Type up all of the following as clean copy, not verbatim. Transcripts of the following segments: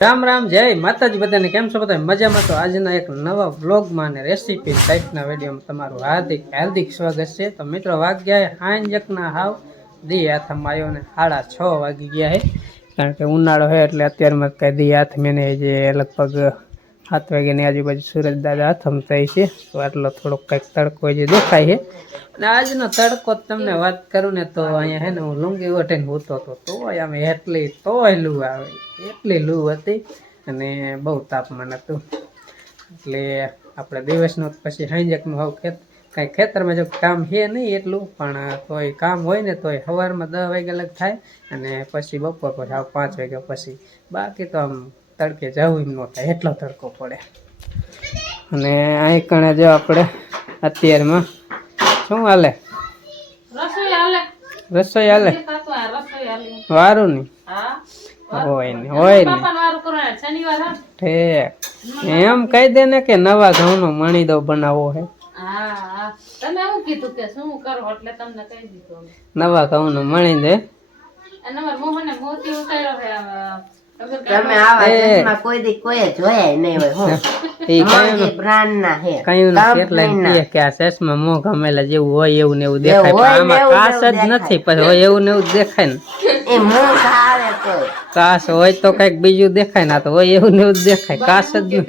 राम राम जय माताजी बधाने केम छो बधा मजामां। तो आजना एक नवा व्लॉगमां ने रेसिपी टाइपना विडियोमां तमारुं हार्दिक हार्दिक स्वागत छे। तो मित्रों वाग्या हांजकना हाव दी हाथमां आव्यो ने 6:30 वागी गया है, कारण के उनाळो है एटले अत्यारमां कई दी हाथ में जे लगभग 7 वाग्यानी आजुबाजु सूरज दादा हाथमताय छे। तो आटलो थोड़ो कंईक तड़को जे देखाय है। અને આજનો તડકો તમને વાત કરું ને તો અહીંયા હે ને હું લુંગી ઓઢીને સૂતો હતો તો આમ તોય લૂ આવે, એટલી લૂ હતી અને બહુ તાપમાન હતું. એટલે આપણે દિવસનું પછી સાંજકનું હવે કાંઈ ખેતરમાં જો કામ છે નહીં એટલું, પણ તોય કામ હોય ને તોય સવારમાં 10 વાગ્યા લગ થાય અને પછી બપોર પછી 5 વાગ્યા પછી. બાકી તો આમ તડકે જવું એમ ન થાય, એટલો તડકો પડે. અને અહીં કણે જો આપણે અત્યારમાં શું હાલે? રસોઈ હાલે વારું ની હોય ને ઠેક એમ કહી દે ને કે નવા ઘઉં નો મણીદો બનાવવો હે. નવા ઘઉં નો મણીદો મોઘા મેલા જેવું હોય એવું ને એવું દેખાય, આમાં કાસ જ નથી. પછી હોય એવું ને એવું દેખાય ને, કાસ હોય તો કઈક બીજું દેખાય ના, તો હોય એવું ને એવું દેખાય, કાસ જ નથી.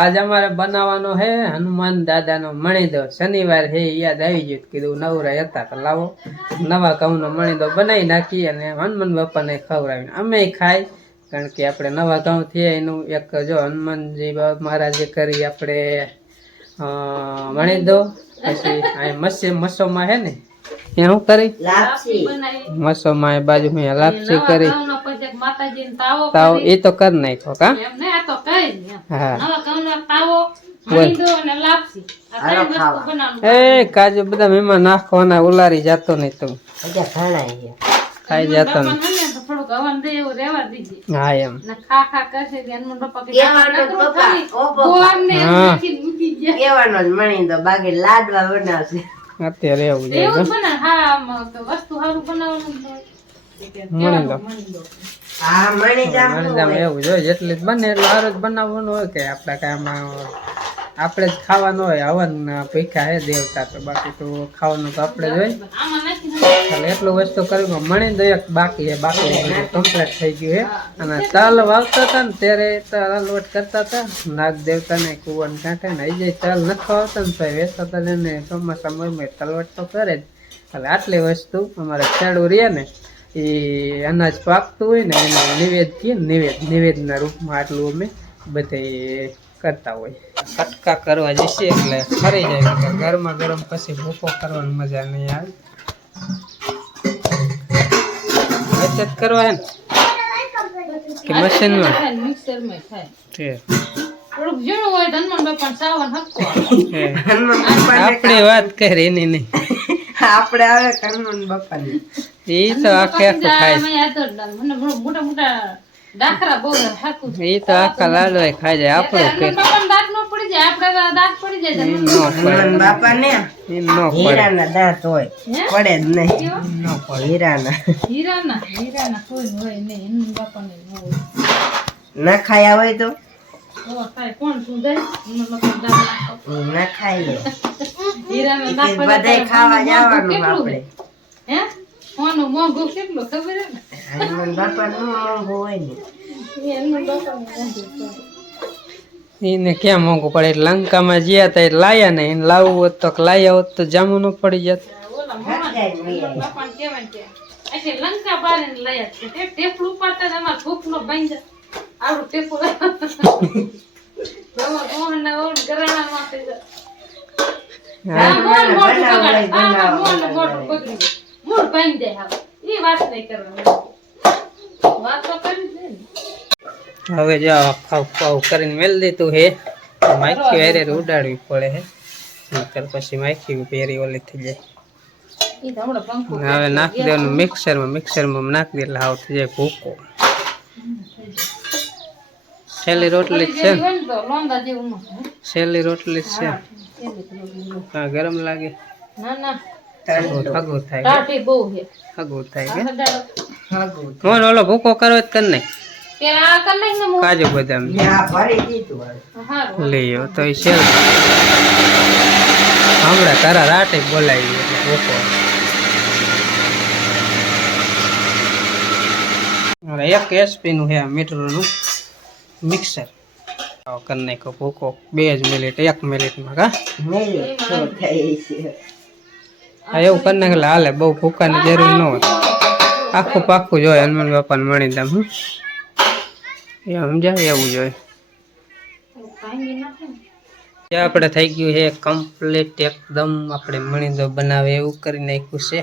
આજ અમારે બનાવવાનો હે હનુમાન દાદા નો મણીદો. શનિવાર હે યાદ આવી ગયું, કીધું નવરા હતા તો લાવો નવા ઘઉં નો મણીદો બનાવી નાખી અને હનુમાન બાપા ને ખવડાવીને અમે ખાય. કારણ કે આપણે નવા ઘઉં થયા એનું એક જો હનુમાનજી મહારાજે કરી આપણે મણીદો. પછી મસોમાં હે ને ત્યાં શું કરી મસોમાં એ બાજુ લાપસી કરી, તાવ એ તો કરી નાખ્યો કા. હા એ કાજુ બધા મેમાં નાખવાના, ઉલારી જાતો નહીં તું ખાઈ જાતો નહીં. હા એમ અત્યારે એવું એવું જોઈએ જેટલી બને એટલે હાર જ બનાવવાનું હોય. કે આપડા કાંઈમાં આપણે જ ખાવાનું હોય, હવન ભીખા હે દેવતા, તો બાકી તો ખાવાનું તો આપણે જ હોય. એટલે એટલું વસ્તુ કર્યું મણી દો એક બાકી હે, બાકી કમ્પ્લીટ થઈ ગયું હે. અને તલ વાવતા હતા ને ત્યારે તલ લોટ કરતા હતા નાગ દેવતા ને કુવન કાંઠે ને, એ જે તલ નથી વાવતા ને તો વેચતા ને ચોમાસા સમયમાં તલવટ તો કરે જ. એટલે આટલી વસ્તુ અમારે ખેડૂ રહે ને એ અનાજ પાકતું હોય ને એને નિવેદ કહીએ ને, નિવેદના રૂપમાં આટલું અમે બધે કરતા હોય. કટકા કરવા જશે એટલે ફરી જાય, ગરમા ગરમ પછી ભૂકો કરવાની મજા નહીં આવે. બચત કરવા હે ને કે મશીનમાં આપણી વાત કરી એની નહીં, આપણે આવે હનુમાન બાપાની એ તો આખે આખું ખાય. એ તો આખા લાડવા ખાઈ જાય. આપણું દાંત હોય પડે જ નહીં, ના ખાયા હોય તો ના ખાઈએ બધા ખાવા જવાનું આપણે. મોંઘું કેટલું ખબર હનુમાન બાપા નું મોંઘું હોય ને એને ક્યાં મોંઘું પડે. લંકામાં જ્યાં હતા એ લાયા ને, એને લાવવું હોત તો લાયા હોત તો જામુ ન પડી જત. હવે જો ખાવ કરીને મેલ દીધું હે, માખી હારે ઉડાડવી પડે હે, નકર પછી માખી પેરી ઓલી થઈ જાય. હવે નાખી દેવાનું મિક્સરમાં નાખી દે એટલે હાવ થઈ જાય ભૂકો. છેલ્લી રોટલી છે, છેલ્લી રોટલી છે. હા ગરમ લાગે ના ના હગું થાય ટાઢી બહુ છે હગું થાય કે હગાડો મોન ઓલો ભૂકો કરો જ કર ને પેલા આ કર નાખ ને મો કાજુ બદામ હારું લઈયો તો એ સેવ હમણાં તારા રાતે બોલાવી એટલે ભૂકો એક એસપી નું છે મીટરનું મિક્સર કરી નાખો ભૂકો 2 જ મિનિટ 1 મિનિટમાં કા હા એવું કરી નાખે હાલે બહુ ભૂકાની જરૂર ન હોય આખું પાખું જોઈએ હનુમાન બાપાને મણી દમ એ સમજાય એવું જોઈએ આપણે થઈ ગયું છે કમ્પ્લીટ એકદમ આપણે મણી દો બનાવે એવું કરી નાખ્યું છે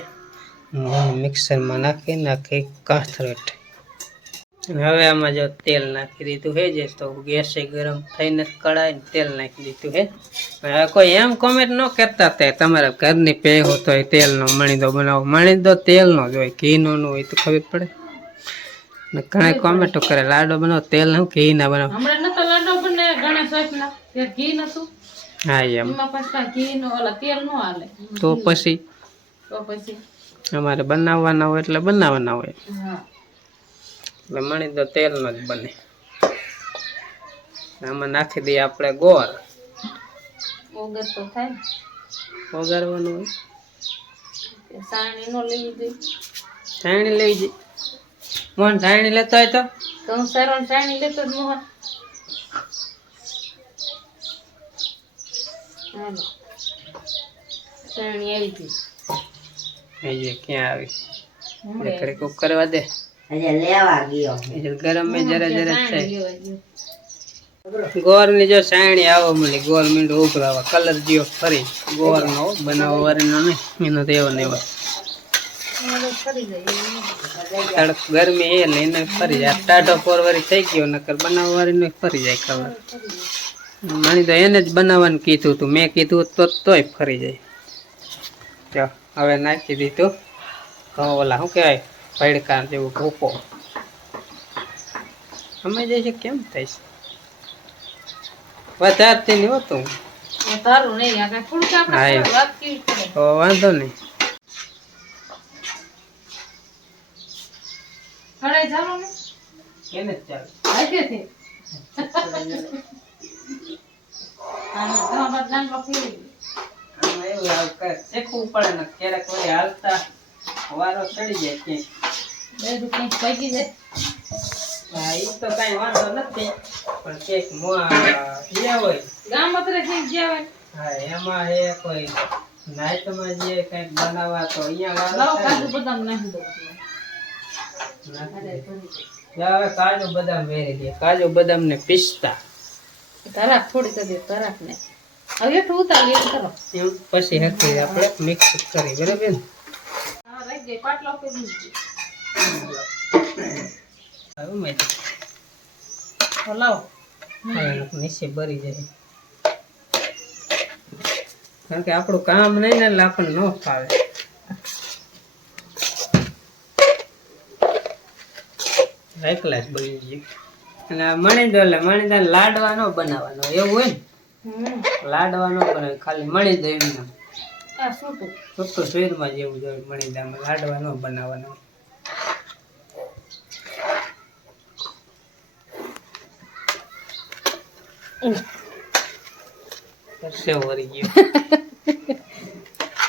મિક્સરમાં નાખી કાથરેટ હવે આમાં જો તેલ નાખી દીધું છે જે તો ગેસે ગરમ થઈને કડાઈ તેલ નાખી દીધું છે હવે કોઈ એમ કોમેન્ટ ન કરતા તે તમારા ઘરની પેહો તો તેલનો મણીદો બનાવો મણીદો તેલનો જ હોય ઘીનો ન હોય તો ખબર પડે ને ઘણા કોમેન્ટો કરે લાડો બનાવો તેલ નું ઘી ના બનાવો હમણાં નતો લાડો બને ઘણા શોખના કે ઘી નતું હા એમ એમાં પાછા ઘી નો ઓલા તેલ નો હાલે તો પછી અમારે બનાવવાના હોય એટલે બનાવવાના હોય હા એટલે મણી તો તેલ નો જ બને આમાં નાખી દઈએ આપણે ગોળ ઓગર તો થાય વઘારવાનું હોય સાણી નો લઈ જઈ છાણી લઈ જઈ મોહન છાણી લેતો હોય તો હું સરણ સાણી લેતો જ મોહન હાલો સાણી આવી ગઈ એ ક્યાં આવી ઘરે કુક કરવા દે લેવા ગયો ગરમ में जरा जरा થાય ગોળ ની જો સાણી આવો મળી ગોળ મીંડો ઉભરાવા કલર જીઓ ફરી ગોળ નો બનાવવા વાળીનો ને એનો તો એવો ને એવો તડક ગરમી એ લઈને ફરી જાય ટાઢો પોરવારી થઈ ગયો નકર બનાવવા વાળીનો ફરી જાય કલર માની તો એને જ બનાવવાનું કીધું તું મેં કીધું તો તોય ફરી જાય જો હવે નાખી દીધું ઓલા શું કહેવાય પૈડકા જેવું ભૂકો અમે જઈશે કેમ થાય છે વધારતી નહીં હોતું તારું નહીં આ થોડુંક આપણે વાત કેવી કરે તો વાંધો નહીં કડાઈ ચાલો ને એને જ ચાલે આજે થી આમાં બાદ નામ લખી આમાં એવું શીખવું પડે ને ક્યારેક કોઈ હાલતા વારો ચડી જાય ક્યાંક બે રૂપિયા પૈકી જાય હા એ તો કઈ વાંધો નથી પણ કેક જ્યાં હોય ગામ અત્રે થઈ ગયા હા એમાં એ કોઈ નાઈટમાં જે કઈક બનાવવા તો અહીંયા લાવ વારો કાજુ બદામ નાખી દો હવે કાજુ બદામ વેરી દે કાજુ બદામ ને પિસ્તા તરાક થોડી કરી તરાક ને હવે એટલું ઉતારી એમ કરો એમ પછી હકી આપણે મિક્સ કરી બરાબર ને હા રાખ દે પાટલો કરી દીધી હવે મેં તો લાવ નીચે ભરી જાય કારણ કે આપણું કામ નહીં ને એટલે આપણને ન ફાવે એકલા જ બની ગયું અને મણી દો એટલે મણી દો લાડવા નો બનાવવાનો એવું હોય ને લાડવા નો બનાવે ખાલી મણી દો એમને આ સૂટું ફક્ત શરીરમાં જેવું જોઈએ મણી દો લાડવા નો બનાવવાનો સેવ વળી ગયો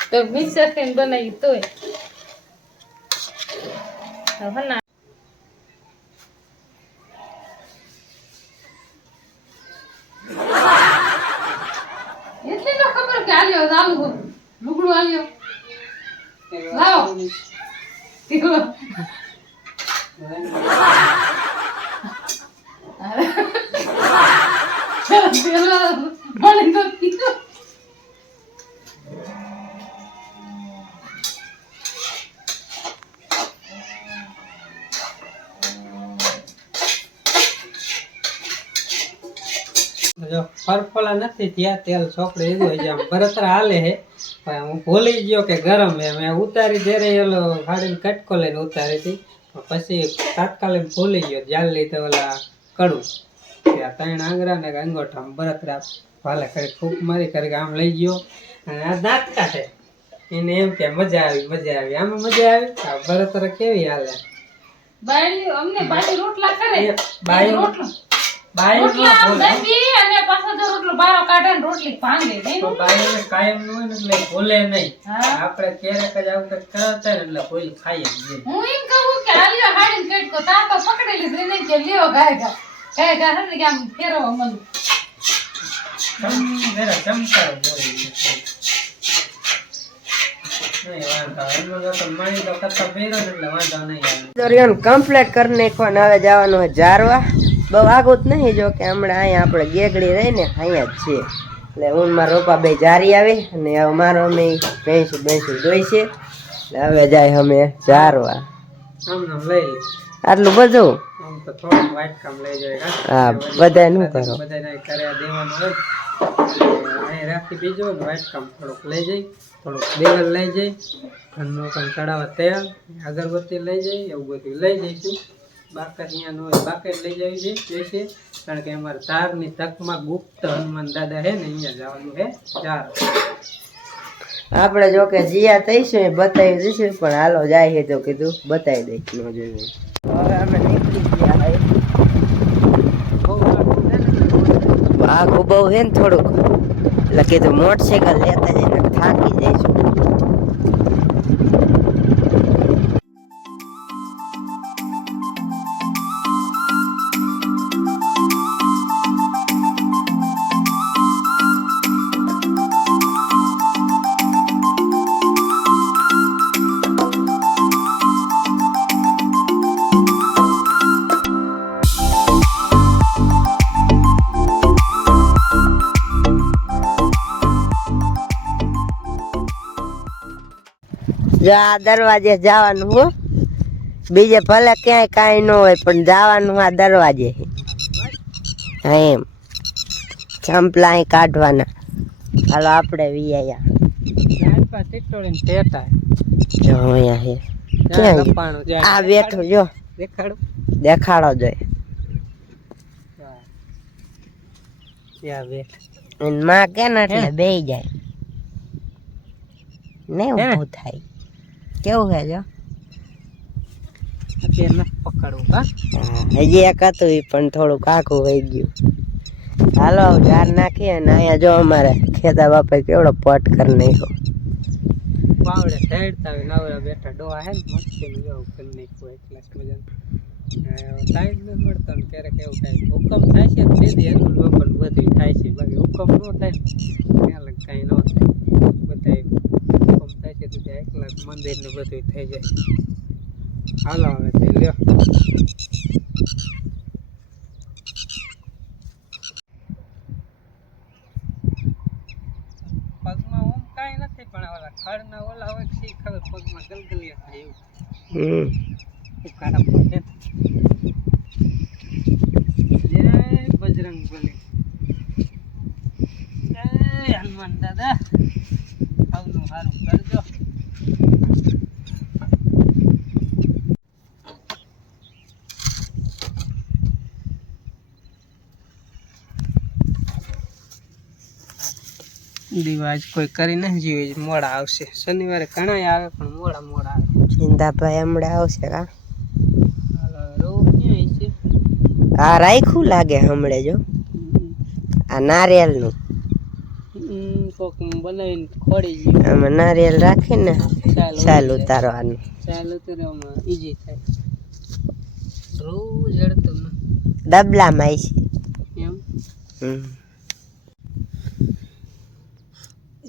તો મિક્સર કરીને બનાવી તોય હવે ના એટલી તો ખબર કે આલ્યો ચાલુ લુગડું આલ્યો લાવો તીખો પેલા બની તો તીખો જો ફરફોલા નથી ત્યાં તેલ ચોકડે એવું હોય છે બરતરા હાલે છે પણ હું ભૂલી ગયો કે ગરમ છે મેં ઉતારી જ્યારે ઓલો ખાડીને કટકો લઈને ઉતારી હતી પછી તાત્કાલિક ભૂલી ગયો જ્યાં લીધે ઓલા કડું ત્યાં 3 આંગળા ને અંગોઠા બરતરા ભાલે કરી ફૂક મારી કરી આમ લઈ ગયો અને આ દાંત કાઢે એને એમ કે મજા આવી આમાં મજા આવી આ બળતર કેવી હાલે બાયડી અમને બાયડી રોટલા કરે બાઈ બાઈ રોટલા આમ દબી અને પાછો જો રોટલો બારો કાઢે ને રોટલી ભાંગે તો બાઈને કાયમ ન હોય ને એટલે ભૂલે નહીં હા. આપણે ક્યારેક જ આવું કંઈક કરતા ને એટલે ભૂલ ખાઈ જ જાય હું એમ કહું કે આલિયો હાડીને કેટકો તાર તો પકડી લીધી નહીં કે લ્યો ગાય હે કે આમ ફેરવા મન જરા ચમકારો બોલી નહીં વાંધો એમાં તો મારી તો કથા ફેરો ને એટલે વાંધો નહીં આવે દોરિયન કમ્પ્લીટ કરી નાખવાનું હવે જવાનું હોય જારવા બહુ આગું જ નહીં જો કે હમણાં અહીંયા આપણે ગેગડી રહીને અહીંયા જ છીએ એટલે હું મારા રોપા બે જારી આવી અને હવે મારો અમે ભેંસું દોઈ છે એટલે હવે જાય અમે જારવા આમ નામ લઈ લે આટલું બધું આમ તો થોડું વાઇટ કામ લઈ જાય હા બધા નું કરો બધાને કર્યા દેવાનું હોય અહીં રાખી બીજો ને વાઇટ કામ થોડુંક લઈ જઈ થોડુંક બેગલ લઈ જઈ ઘરનું કામ ચડાવવા તેલ અગરબત્તી લઈ જઈ એવું બધું લઈ જઈશું બાકર અહીંયા નો હોય બાકર લઈ જવી જોઈશે કારણ કે અમારે તારની તકમાં ગુપ્ત હનુમાન દાદા છે ને અહીંયા જવાનું છે ચાર આપણે જો કે જીયા થઈશું એ બતાવી દઈશું પણ હાલો જાય છે તો કીધું બતાવી દઈશ ન જોયું હવે અમે નીકળી ગયા આખું બહુ છે ને થોડુંક એટલે કીધું મોટરસાઇકલ લેતા જઈને થાકી જઈશું જો આ દરવાજે જવાનું હો બીજે ભલે ક્યાંય કાંઈ ન હોય પણ જવાનું આ દરવાજે હા એમ ચંપલા અહીં કાઢવાના હાલો આપણે વિયા જો અહીંયા હે ક્યાં ગયું? આ બેઠું જો દેખાડો જોઈએ અને માં કે ને એટલે બેહી જાય ને ઊભું થાય કેવું હે જો હજી એક હતું ઈ પણ થોડુંક આખું વહી ગયું હાલો ઝાર નાખીએ ને અહીંયા જો અમારે ખેતા બાપા કેવડો પટ કરી નાખ્યો પાવડે ઢેડતા હોય નવરા બેઠા ડોહા હે ને મસ્તી નું જેવું કરી નાખ્યું એટલા મજા ટાઈમ ન મળતો ને ક્યારેક એવું થાય હુકમ થાય છે દીદી એનું લોકોને બધું થાય છે બાકી હુકમ ન થાય ત્યાં કાંઈ ન થાય બધા હુકમ થાય છે તો ત્યાં એકલા મંદિર ને બધું થઈ જાય હાલો હવે તે લ્યો પગમાં ઓમ કાંઈ નથી પણ ઓલા ખડના ઓલા હોય શી ખબર પગમાં ગલગલિયા થાય એવું ઉકાળા પડે જય બજરંગ બલી જય હનુમાન દાદા આવનું સારું કરજો દિવાજ કોઈ કરી નથી જીવે મોડા આવશે શનિવારે ઘણા આવે પણ મોડા આવે ચિંતાભાઈ હમણાં આવશે કા હાલો રોવ ક્યાં છે આ રાખ્યું લાગે હમણે જો આ નારિયેળનું કોક બનાવીને ખોડી ગયું આમાં નારિયેળ રાખીને ચાલ ઉતારવાનું ચાલ ઉતારવામાં ઈજી થાય રોજ જડતું ન ડબલામાં છે એમ હમ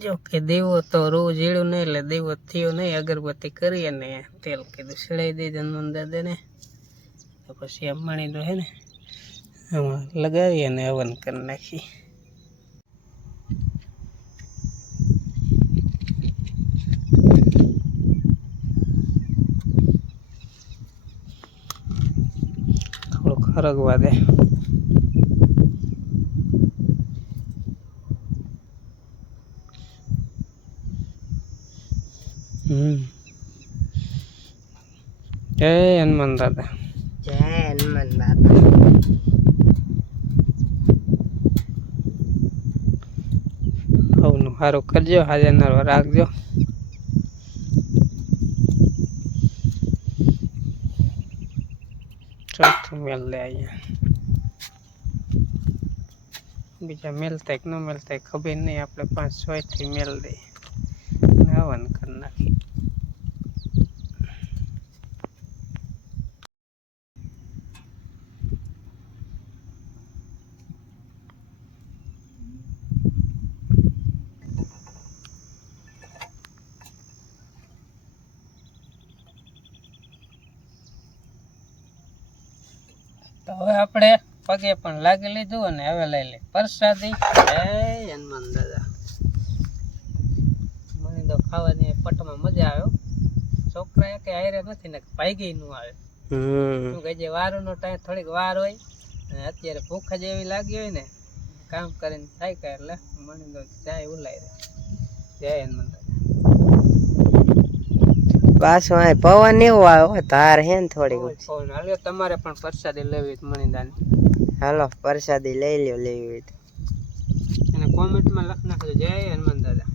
જો કે દેવો તો રોજ એળું નહીં એટલે દેવો થયો નહીં અગરબત્તી કરી અને તેલ કીધું સડાઈ દઈ હનુમાન દાદાને તો પછી આમ માણી દો હે ને આમાં લગાવી અને હવન કરી નાખી થોડુંક હરગવા દે જય હનુમાન દાદા જય હનુમાન દાદા સારું કરજો, હાજર નરવા રાખજો. ચોથું મેલ દે અહીંયા. બીજા મેલતા કે ન મેલતા ખબર નહીં, આપણે 5-6 થી મેલ દે હવન કરી નાખી. તો હવે આપણે પગે પણ લાગી લીધું અને હવે લઈ લે પ્રસાદી. જય હનુમાન દાદા. મને તો ખાવાની પટમાં મજા આવ્યો. છોકરા કે હારે નથી ને ભાગી નું આવે. શું કહે છે, વારનો ટાઈમ થોડીક વાર હોય અને અત્યારે ભૂખ જ એવી લાગી હોય ને, કામ કરીને થાય કે એટલે મને તો જાય ઉલાઈ રહે. જય હનુમાન દાદા. પાછું આ પવન એવો આવ્યો, ધાર હે ને થોડી. હાલો તમારે પણ પ્રસાદી લેવી મણીદાની. હાલો પ્રસાદી લઈ લ્યો, લેવી હોય તો. અને કોમેન્ટમાં લખ નાખજો જય હનુમાન દાદા.